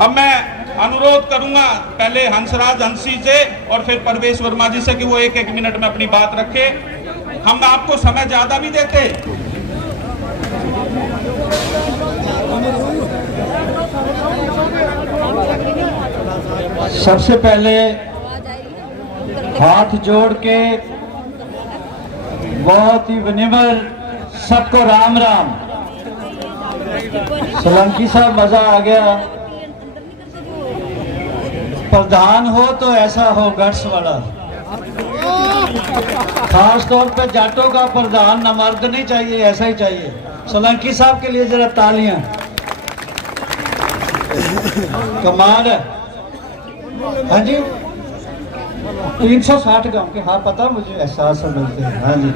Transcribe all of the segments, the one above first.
अब मैं अनुरोध करूंगा पहले हंसराज हंसी से और फिर परवेश वर्मा जी से कि वो एक एक मिनट में अपनी बात रखे। हम आपको समय ज्यादा भी देते। सबसे पहले हाथ जोड़ के बहुत ही विनम्र सबको राम राम। सोलंकी साहब, मजा आ गया। प्रधान हो तो ऐसा हो गट्स वाला, खास तौर पे जाटों का प्रधान नमर्द नहीं चाहिए, ऐसा ही चाहिए। सोलंकी साहब के लिए जरा तालियां। कमाल है। हाँ जी, 360 गांव के, हाँ पता मुझे, एहसास है मिलते हैं। हाँ जी,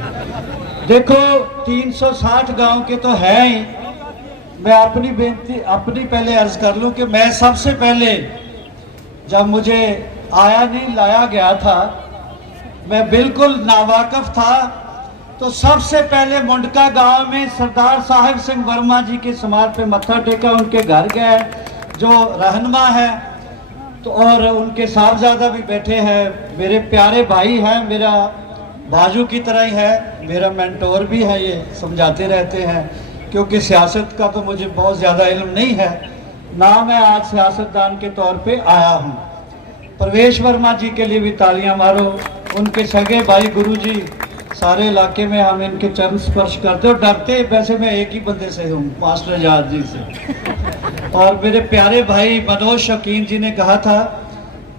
देखो 360 गांव के तो है ही। मैं अपनी बेनती अपनी पहले अर्ज कर लूं कि मैं सबसे पहले जब मुझे आया नहीं लाया गया था, मैं बिल्कुल नावाकिफ था, तो सबसे पहले मुंडका गांव में सरदार साहिब सिंह वर्मा जी के समाध पे मत्था टेका, उनके घर गए जो रहनुमा है, तो और उनके साहबजादा भी बैठे हैं, मेरे प्यारे भाई हैं, मेरा बाजू की तरह ही है, मेरा मेंटोर भी है, ये समझाते रहते हैं, क्योंकि सियासत का तो मुझे बहुत ज़्यादा इल्म नहीं है ना, मैं आज सियासतदान के तौर पे आया हूँ। परवेश वर्मा जी के लिए भी तालियां मारो, उनके सगे भाई गुरुजी, सारे इलाके में हम इनके चरण स्पर्श करते और डरते, वैसे मैं एक ही बंदे से हूँ, मास्टर आजाद जी से। और मेरे प्यारे भाई मनोज शकीन जी ने कहा था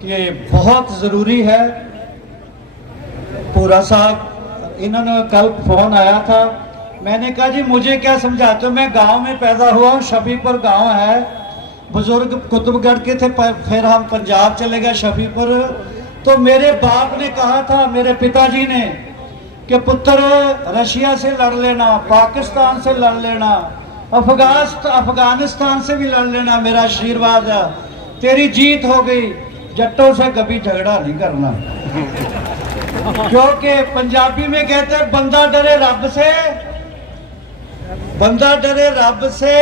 कि बहुत ज़रूरी है, पूरा साहब इन्होंने कल फोन आया था, मैंने कहा जी मुझे क्या समझाते हो, मैं गांव में पैदा हुआ हूँ, शफीपुर गांव है, बुजुर्ग कुतुबगढ़ के थे, फिर हम पंजाब चले गए शफीपुर। तो मेरे बाप ने कहा था, मेरे पिताजी ने, कि पुत्र रशिया से लड़ लेना, पाकिस्तान से लड़ लेना, अफगानिस्तान से भी लड़ लेना, मेरा आशीर्वाद है, तेरी जीत हो गई, जट्टों से कभी झगड़ा नहीं करना। क्योंकि पंजाबी में कहते हैं बंदा डरे रब से, बंदा डरे रब से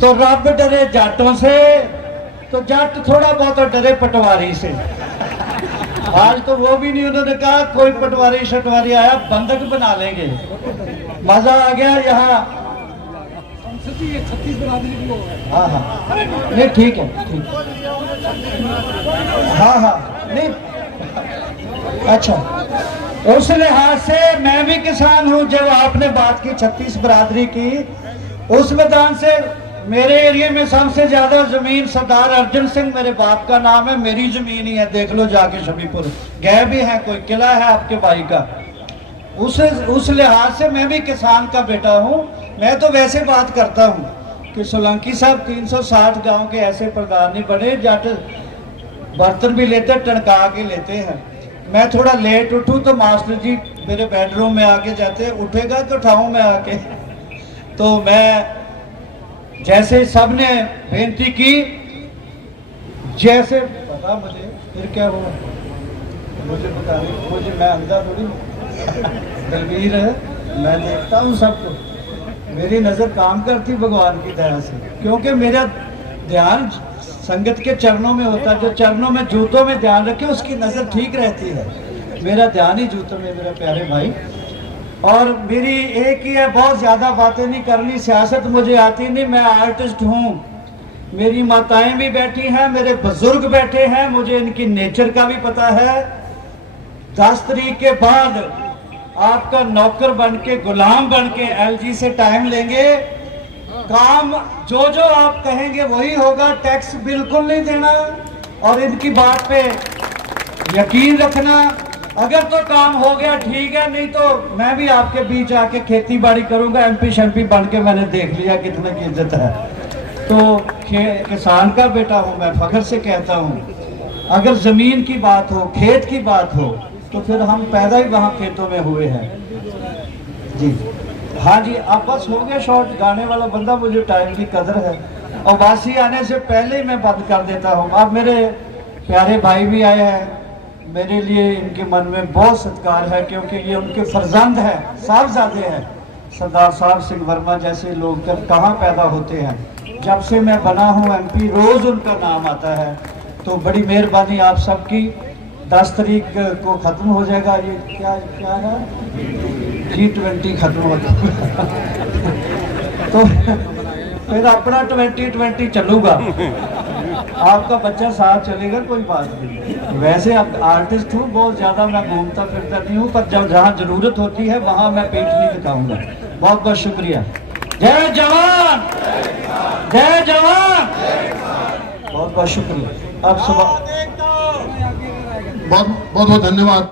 तो रब डरे जाटों से, तो जट थोड़ा बहुत डरे पटवारी से। आज तो वो भी नहीं, उन्होंने कहा कोई पटवारी शटवारी आया बंधक बना लेंगे। मजा आ गया यहाँ। हाँ हाँ नहीं ठीक है, ठीक, हाँ हाँ नहीं अच्छा। उस लिहाज से मैं भी किसान हूँ। जब आपने बात की 36 बरादरी की, उस मैदान से मेरे एरिया में सबसे ज्यादा जमीन सरदार अर्जुन सिंह मेरे बाप का नाम है, मेरी जमीन ही है, देख लो जाके शफीपुर गए भी हैं, कोई किला है आपके भाई का। उस लिहाज से मैं भी किसान का बेटा हूँ। मैं तो वैसे बात करता हूँ कि सोलंकी साहब 360 गांव के ऐसे प्रधान नहीं बने, जट बर्तन भी लेते टनका के लेते हैं। मैं थोड़ा लेट उठूँ तो मास्टर जी मेरे बेडरूम में आके जाते, उठेगा तो उठाऊँ मैं आके। तो मैं जैसे सबने बेनती की, जैसे पता मुझे फिर क्या हुआ मुझे बता रही, मुझे मैं अंधा थोड़ी दलवीर है, मैं देखता हूँ सबको, मेरी नज़र काम करती भगवान की दया से, क्योंकि मेरा ध्यान संगत के चरणों में होता है। जो चरणों में जूतों में ध्यान रखे उसकी नज़र ठीक रहती है। मेरा ध्यान ही जूतों में, मेरे प्यारे भाई। और मेरी एक ही है, बहुत ज़्यादा बातें नहीं करनी, सियासत मुझे आती नहीं, मैं आर्टिस्ट हूँ। मेरी माताएं भी बैठी हैं, मेरे बुजुर्ग बैठे हैं, मुझे इनकी नेचर का भी पता है। 10 तारीख के बाद आपका नौकर बन के, गुलाम बन के एलजी से टाइम लेंगे, काम जो जो आप कहेंगे वही होगा, टैक्स बिल्कुल नहीं देना, और इनकी बात पे यकीन रखना। अगर तो काम हो गया ठीक है, नहीं तो मैं भी आपके बीच आके खेती बाड़ी करूंगा, एमपी शमपी बन के मैंने देख लिया कितने की इज्जत है। तो किसान का बेटा हूं मैं, फख्र से कहता हूं। अगर जमीन की बात हो, खेत की बात हो, तो फिर हम पैदा ही वहां खेतों में हुए हैं जी। हाँ जी, आप बस हो गया शॉर्ट, गाने वाला बंदा, मुझे टाइम की कदर है, और वासी आने से पहले ही मैं बंद कर देता हूँ। अब मेरे प्यारे भाई भी आए हैं, मेरे लिए इनके मन में बहुत सत्कार है, क्योंकि ये उनके फर्जंद हैं, साहबजादे हैं। सरदार साहब सिंह वर्मा जैसे लोग कहाँ पैदा होते हैं। जब से मैं बना हूँ MP, रोज उनका नाम आता है। तो बड़ी मेहरबानी आप सबकी। 10 तारीख को खत्म हो जाएगा ये क्या क्या है, G20 खत्म हो जाएगा तो फिर अपना 2020 चलूगा। आपका बच्चा साथ चलेगा, कोई बात नहीं। वैसे अब आर्टिस्ट हूँ, बहुत ज़्यादा मैं घूमता फिरता नहीं हूँ, पर जब जहाँ ज़रूरत होती है वहाँ मैं पीठ नहीं दिखाऊंगा। बहुत बहुत शुक्रिया। जय जवान, जय जवान। बहुत बहुत शुक्रिया। अब सुबह बहुत बहुत धन्यवाद।